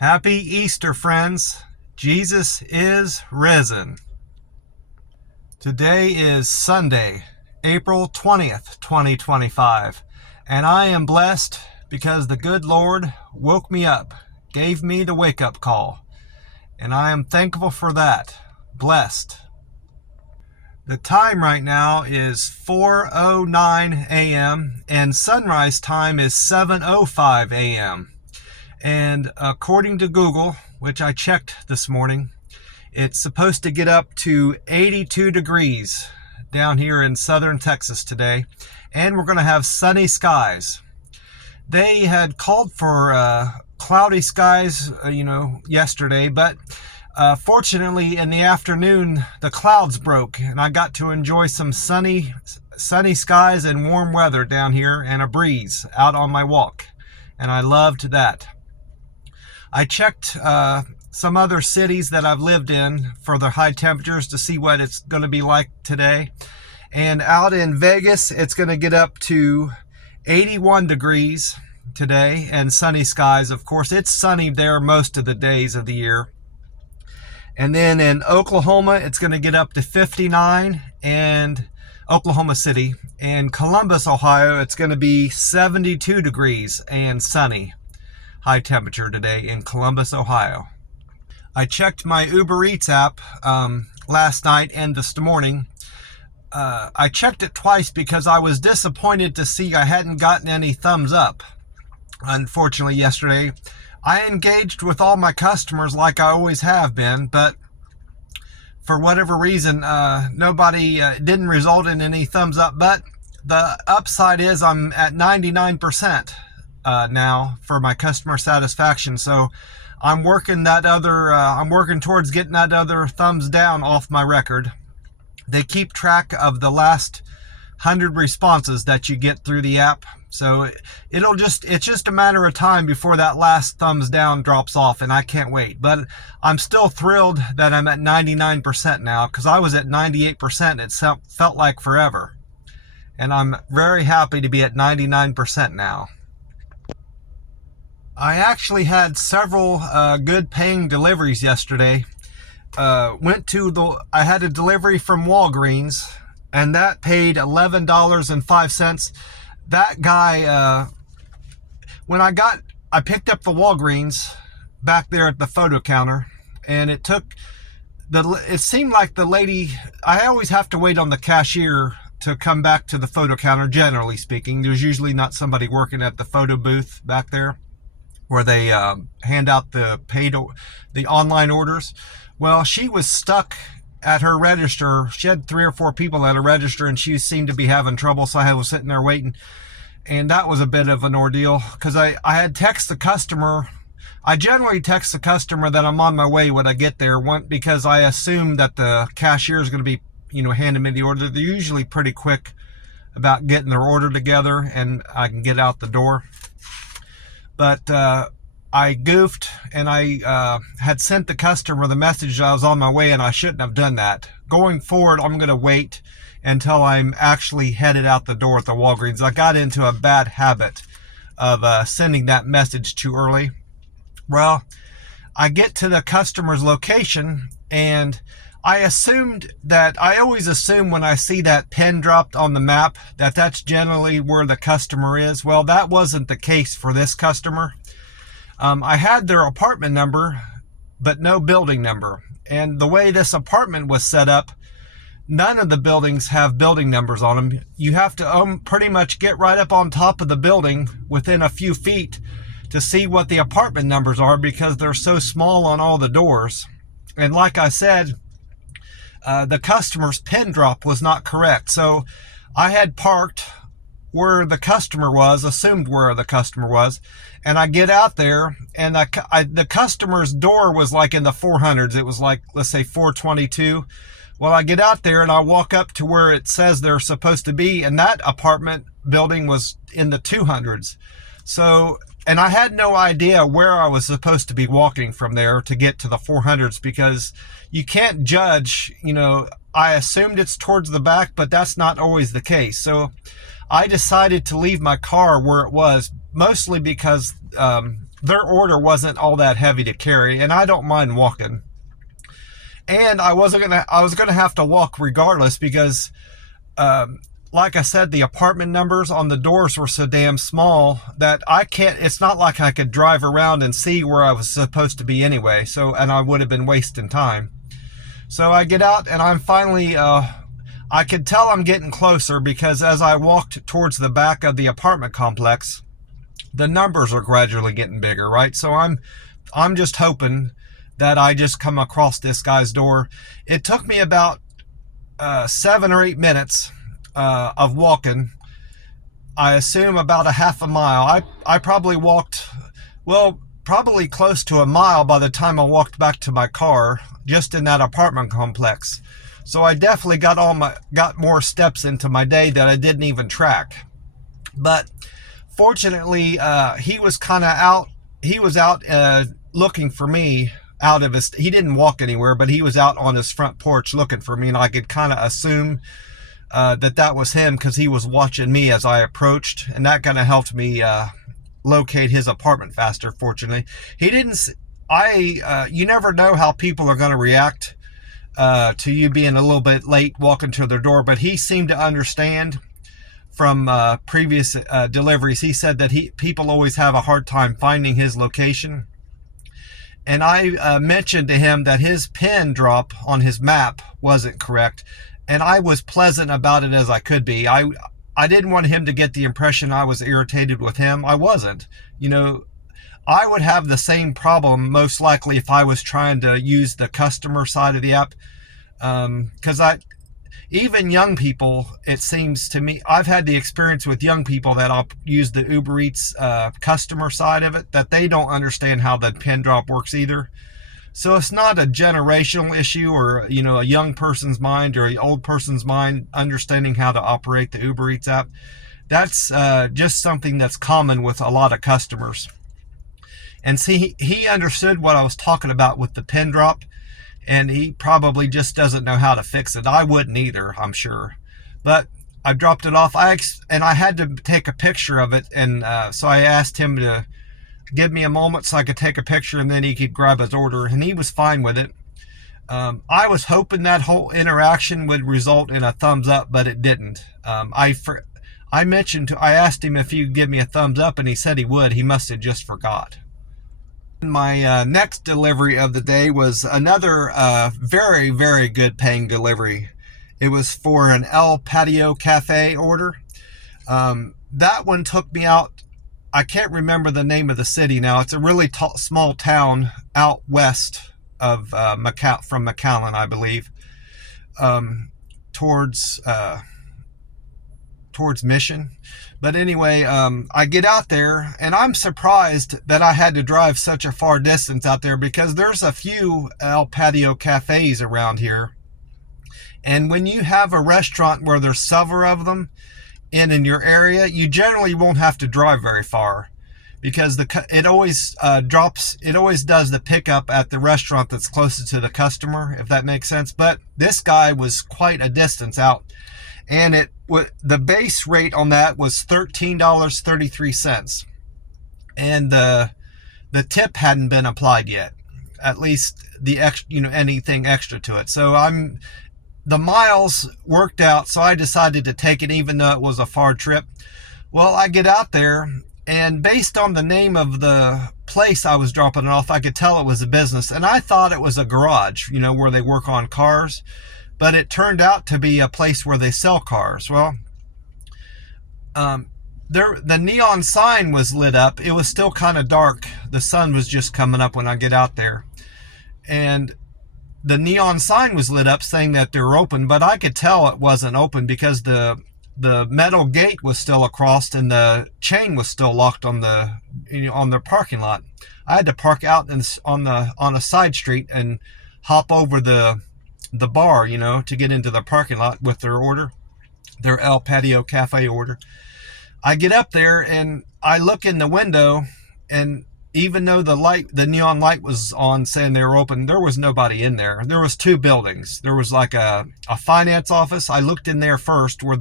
Happy Easter, friends. Jesus is risen. Today is Sunday, April 20th, 2025, and I am blessed because the good Lord woke me up, gave me the wake-up call, and I am thankful for that. Blessed. The time right now is 4:09 a.m. and sunrise time is 7:05 a.m. And according to Google, which I checked this morning, it's supposed to get up to 82 degrees down here in southern Texas today. And we're going to have sunny skies. They had called for cloudy skies, yesterday, but fortunately in the afternoon, the clouds broke and I got to enjoy some sunny skies and warm weather down here and a breeze out on my walk. And I loved that. I checked some other cities that I've lived in for the high temperatures to see what it's going to be like today. And out in Vegas, it's going to get up to 81 degrees today and sunny skies. Of course, it's sunny there most of the days of the year. And then in Oklahoma, it's going to get up to 59, and Oklahoma City. And Columbus, Ohio, it's going to be 72 degrees and sunny. High temperature today in Columbus, Ohio. I checked my Uber Eats app last night and this morning. I checked it twice because I was disappointed to see I hadn't gotten any thumbs up. Unfortunately, yesterday, I engaged with all my customers like I always have been, but for whatever reason, nobody didn't result in any thumbs up. But the upside is I'm at 99%. Now for my customer satisfaction, so I'm working towards getting that other thumbs down off my record. They keep track of the last 100 responses that you get through the app, so it's just a matter of time before that last thumbs down drops off, and I can't wait. But I'm still thrilled that I'm at 99% now, because I was at 98%. It felt like forever, and I'm very happy to be at 99% now. I actually had several good paying deliveries yesterday. I had a delivery from Walgreens, and that paid $11.05. That guy, I picked up the Walgreens back there at the photo counter, and it seemed like the lady, I always have to wait on the cashier to come back to the photo counter, generally speaking. There's usually not somebody working at the photo booth back there where they hand out the online orders. Well, she was stuck at her register. She had 3 or 4 people at a register, and she seemed to be having trouble, so I was sitting there waiting. And that was a bit of an ordeal, because I had texted the customer. I generally text the customer that I'm on my way when I get there, because I assume that the cashier is going to be, handing me the order. They're usually pretty quick about getting their order together, and I can get out the door. But I goofed, and I had sent the customer the message that I was on my way, and I shouldn't have done that. Going forward, I'm going to wait until I'm actually headed out the door at the Walgreens. I got into a bad habit of sending that message too early. Well, I get to the customer's location, and I always assume when I see that pin dropped on the map that that's generally where the customer is. Well, that wasn't the case for this customer. I had their apartment number, but no building number. And the way this apartment was set up, none of the buildings have building numbers on them. You have to pretty much get right up on top of the building within a few feet to see what the apartment numbers are, because they're so small on all the doors. And like I said, the customer's pin drop was not correct. So I had parked where the customer was, assumed where the customer was, and I get out there, and the customer's door was like in the 400s. It was like, let's say 422. Well, I get out there and I walk up to where it says they're supposed to be, and that apartment building was in the 200s. So, and I had no idea where I was supposed to be walking from there to get to the 400s, because you can't judge, I assumed it's towards the back, but that's not always the case. So I decided to leave my car where it was, mostly because their order wasn't all that heavy to carry, and I don't mind walking. And I was gonna have to walk regardless because, like I said, the apartment numbers on the doors were so damn small that I can't. It's not like I could drive around and see where I was supposed to be anyway. So, and I would have been wasting time. So I get out, and I'm finally. I could tell I'm getting closer because as I walked towards the back of the apartment complex, the numbers are gradually getting bigger, right? So I'm just hoping that I just come across this guy's door. It took me about 7 or 8 minutes of walking. I assume about a half a mile. I probably walked, well, probably close to a mile by the time I walked back to my car, just in that apartment complex. So I definitely got more steps into my day that I didn't even track. But fortunately, he was kind of out. He was out looking for me. He didn't walk anywhere, but he was out on his front porch looking for me, and I could kind of assume that was him because he was watching me as I approached, and that kind of helped me locate his apartment faster. Fortunately, he didn't. You never know how people are going to react to you being a little bit late walking to their door, but he seemed to understand from previous deliveries. He said that people always have a hard time finding his location. And I mentioned to him that his pin drop on his map wasn't correct. And I was pleasant about it as I could be. I didn't want him to get the impression I was irritated with him. I wasn't. I would have the same problem most likely if I was trying to use the customer side of the app. Because even young people, it seems to me, I've had the experience with young people that I'll use the Uber Eats customer side of it, that they don't understand how the pin drop works either. So it's not a generational issue or, a young person's mind or an old person's mind understanding how to operate the Uber Eats app. That's just something that's common with a lot of customers. And see, he understood what I was talking about with the pin drop, and he probably just doesn't know how to fix it. I wouldn't either, I'm sure. But I dropped it off. I had to take a picture of it, and so I asked him to give me a moment so I could take a picture, and then he could grab his order, and he was fine with it. I was hoping that whole interaction would result in a thumbs up, but it didn't. I asked him if he would give me a thumbs up, and he said he would. He must have just forgot. My next delivery of the day was another very, very good paying delivery. It was for an Patio Cafe order. That one took me out. I can't remember the name of the city now. It's a really small town out west of from McAllen, I believe, towards Mission. But anyway, I get out there, and I'm surprised that I had to drive such a far distance out there because there's a few Patio Cafes around here. And when you have a restaurant where there's several of them in your area, you generally won't have to drive very far because it always does the pickup at the restaurant that's closest to the customer, if that makes sense. But this guy was quite a distance out, and the base rate on that was $13.33, and the tip hadn't been applied yet, at least anything extra to it. So the miles worked out, so I decided to take it even though it was a far trip. Well, I get out there, and based on the name of the place I was dropping it off, I could tell it was a business, and I thought it was a garage, where they work on cars. But it turned out to be a place where they sell cars. Well, the neon sign was lit up. It was still kind of dark. The sun was just coming up when I get out there. And the neon sign was lit up saying that they were open, but I could tell it wasn't open because the metal gate was still across and the chain was still locked on the parking lot. I had to park out on a side street and hop over the bar, to get into the parking lot with their El Patio Cafe order. I get up there and I look in the window, and even though the neon light was on saying they were open, there was nobody in there. There was two buildings. There was like a finance office. I looked in there first where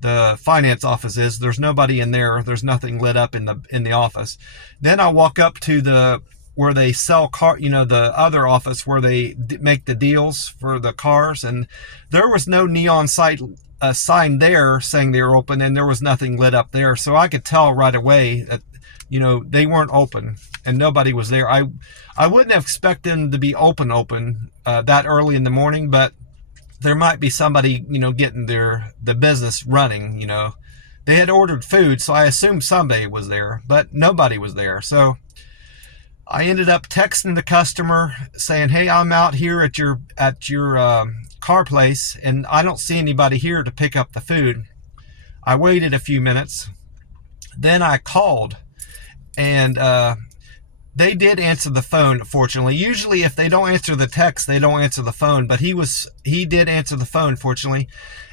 the finance office is. There's nobody in there. There's nothing lit up in the office. Then I walk up to the where they sell the other office where they make the deals for the cars, and there was no neon sign there saying they were open, and there was nothing lit up there. So I could tell right away that they weren't open and nobody was there. I wouldn't have expected them to be open that early in the morning, but there might be somebody getting the business running. They had ordered food, so I assumed somebody was there, but nobody was there. So I ended up texting the customer saying, hey, I'm out here at your car place and I don't see anybody here to pick up the food. I waited a few minutes. Then I called, and they did answer the phone, fortunately. Usually if they don't answer the text, they don't answer the phone, but he did answer the phone, fortunately.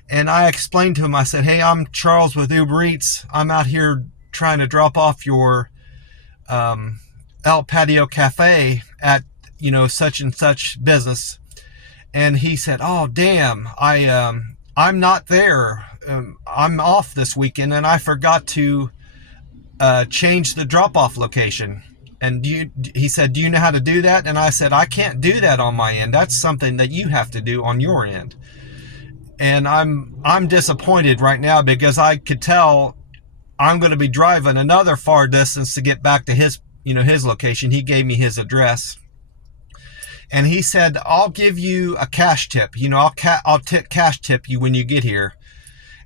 And I explained to him, I said, hey, I'm Charles with Uber Eats. I'm out here trying to drop off your Patio Cafe at such and such business. And he said, oh damn, I'm not there. I'm off this weekend and I forgot to change the drop-off location. And he said, do you know how to do that? And I said, I can't do that on my end. That's something that you have to do on your end. And I'm disappointed right now because I could tell I'm going to be driving another far distance to get back to his location. He gave me his address. And he said, I'll give you a cash tip. I'll cash tip you when you get here.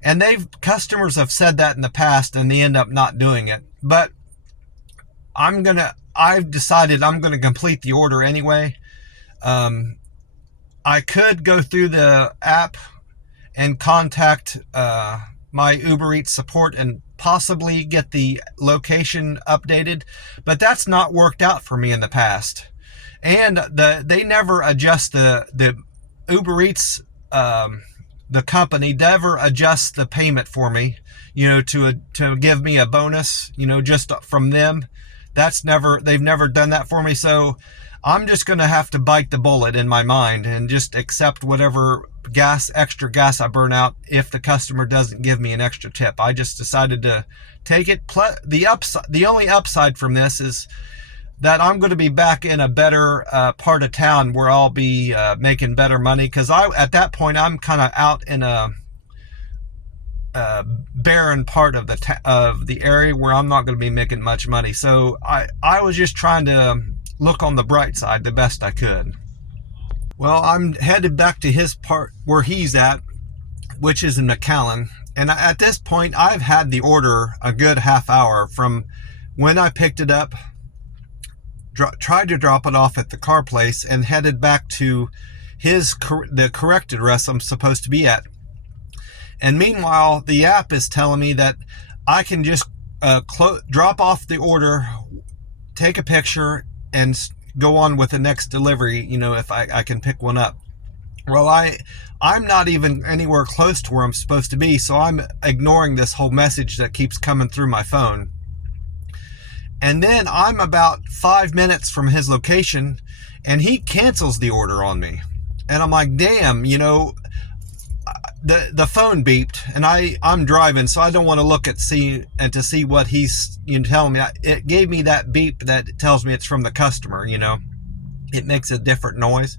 And customers have said that in the past and they end up not doing it. But I've decided I'm going to complete the order anyway. I could go through the app and contact my Uber Eats support and possibly get the location updated, but that's not worked out for me in the past. And they never adjust the Uber Eats, the company never adjusts the payment for me, to give me a bonus, just from them. They've never done that for me. So I'm just going to have to bite the bullet in my mind and just accept whatever extra gas I burn out if the customer doesn't give me an extra tip. I just decided to take it. The only upside from this is that I'm going to be back in a better part of town where I'll be making better money, because at that point I'm kind of out in a barren part of the area where I'm not going to be making much money. So I was just trying to look on the bright side the best I could. Well, I'm headed back to his part where he's at, which is in McAllen. And at this point, I've had the order a good half hour from when I picked it up, tried to drop it off at the car place, and headed back to the correct address I'm supposed to be at. And meanwhile, the app is telling me that I can just drop off the order, take a picture, and go on with the next delivery, if I can pick one up. Well, I'm not even anywhere close to where I'm supposed to be, so I'm ignoring this whole message that keeps coming through my phone. And then I'm about 5 minutes from his location, and he cancels the order on me. And I'm like, damn, the phone beeped, and I'm driving, so I don't want to look to see what he's telling me. It gave me that beep that tells me it's from the customer. It makes a different noise.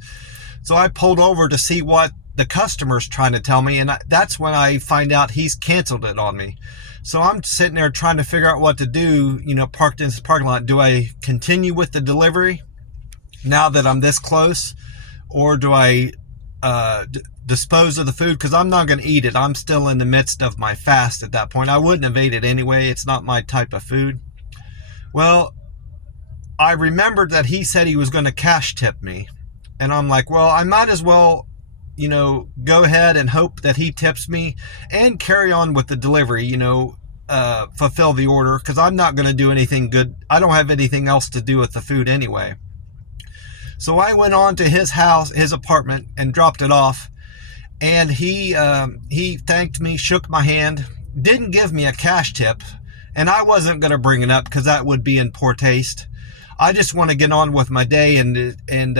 So I pulled over to see what the customer's trying to tell me, and that's when I find out he's canceled it on me. So I'm sitting there trying to figure out what to do, parked in this parking lot. Do I continue with the delivery now that I'm this close, or do I dispose of the food? Because I'm not going to eat it. I'm still in the midst of my fast at that point. I wouldn't have ate it anyway. It's not my type of food. Well, I remembered that he said he was going to cash tip me. And I'm like, well, I might as well, go ahead and hope that he tips me and carry on with the delivery, fulfill the order, because I'm not going to do anything good. I don't have anything else to do with the food anyway. So I went on to his house, his apartment, and dropped it off. And he thanked me, shook my hand, didn't give me a cash tip, and I wasn't going to bring it up because that would be in poor taste. I just want to get on with my day, and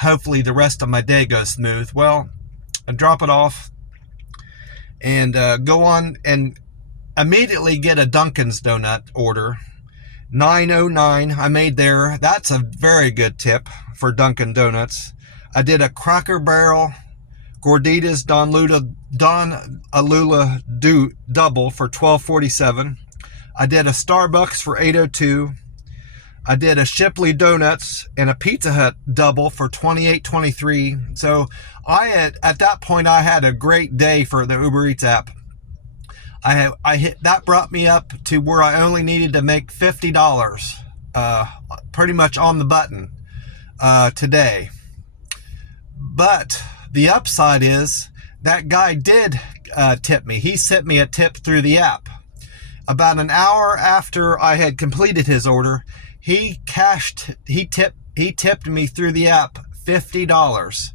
hopefully the rest of my day goes smooth. Well, I drop it off, and go on and immediately get a Dunkin's donut order. 909 I made there. That's a very good tip for Dunkin' Donuts. I did a Cracker Barrel Gorditas Don Alula double for $12.47. I did a Starbucks for $8.02. I did a Shipley Donuts and a Pizza Hut double for $28.23. So at that point I had a great day for the Uber Eats app. That brought me up to where I only needed to make $50, pretty much on the button today. But the upside is that guy did tip me. He sent me a tip through the app. About an hour after I had completed his order, he tipped me through the app $50,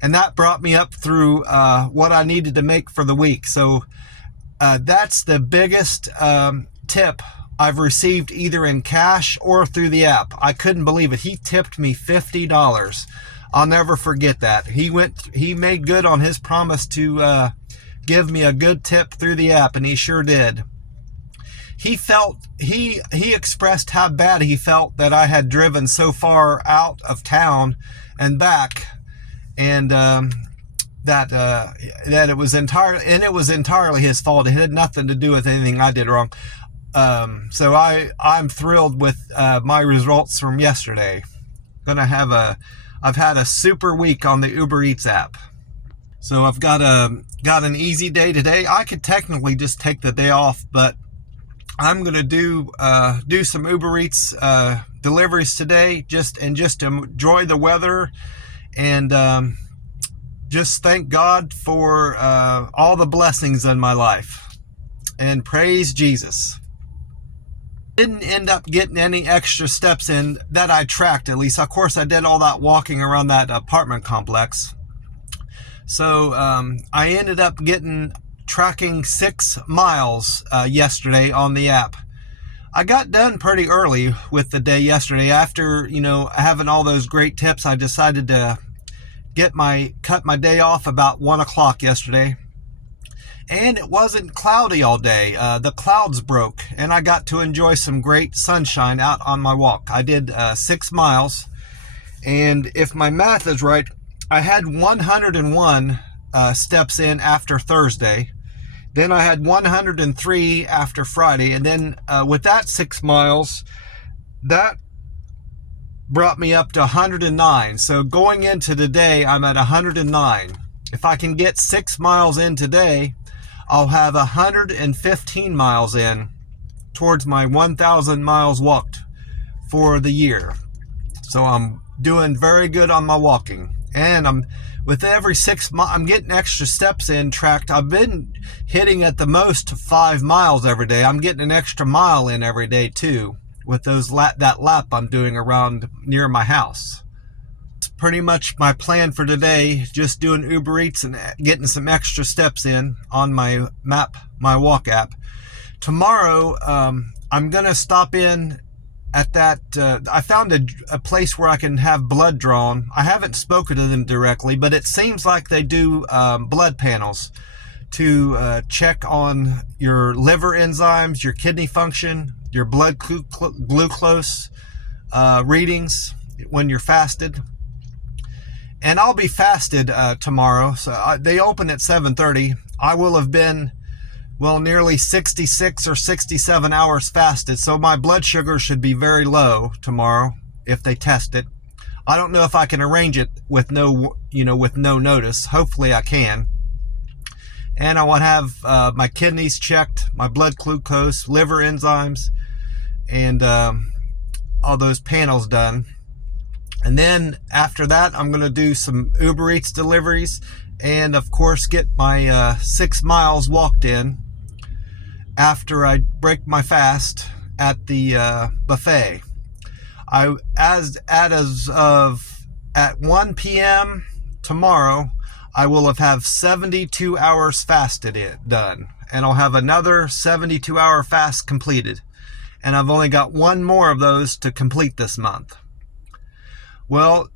and that brought me up through what I needed to make for the week. So that's the biggest tip I've received, either in cash or through the app. I couldn't believe it. He tipped me $50. I'll never forget that. He made good on his promise to give me a good tip through the app, and he sure did. He expressed how bad he felt that I had driven so far out of town and back, and that it was entirely his fault. It had nothing to do with anything I did wrong. So I'm thrilled with my results from yesterday. I've had a super week on the Uber Eats app. So I've got an easy day today. I could technically just take the day off, but I'm gonna do some Uber Eats deliveries today, just enjoy the weather, and just thank God for all the blessings in my life, and praise Jesus. Didn't end up getting any extra steps in that I tracked, at least. Of course, I did all that walking around that apartment complex. So I ended up tracking 6 miles yesterday on the app. I got done pretty early with the day yesterday. After having all those great tips, I decided to cut my day off about 1 o'clock yesterday. And it wasn't cloudy all day. The clouds broke, and I got to enjoy some great sunshine out on my walk. I did 6 miles, and if my math is right, I had 101 steps in after Thursday. Then I had 103 after Friday, and then with that 6 miles, that brought me up to 109. So going into today, I'm at 109. If I can get 6 miles in today, I'll have 115 miles in towards my 1,000 miles walked for the year. So I'm doing very good on my walking, and with every 6 miles, I'm getting extra steps in tracked. I've been hitting at the most 5 miles every day. I'm getting an extra mile in every day too, with that lap I'm doing around near my house. It's pretty much my plan for today, just doing Uber Eats and getting some extra steps in on my walk app. Tomorrow, I'm gonna stop in at that. I found a place where I can have blood drawn. I haven't spoken to them directly, but it seems like they do blood panels to check on your liver enzymes, your kidney function, your blood glucose readings when you're fasted. And I'll be fasted tomorrow. So they open at 7:30. I will have been, nearly 66 or 67 hours fasted. So my blood sugar should be very low tomorrow if they test it. I don't know if I can arrange it with no notice. Hopefully I can. And I want to have my kidneys checked, my blood glucose, liver enzymes, and all those panels done. And then after that, I'm going to do some Uber Eats deliveries, and of course get my 6 miles walked in after I break my fast at the buffet. At 1 p.m. tomorrow, I will have 72 hours fasted done, and I'll have another 72-hour fast completed. And I've only got one more of those to complete this month. Well,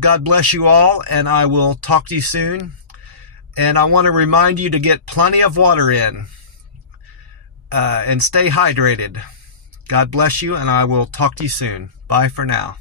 God bless you all, and I will talk to you soon. And I want to remind you to get plenty of water in and stay hydrated. God bless you, and I will talk to you soon. Bye for now.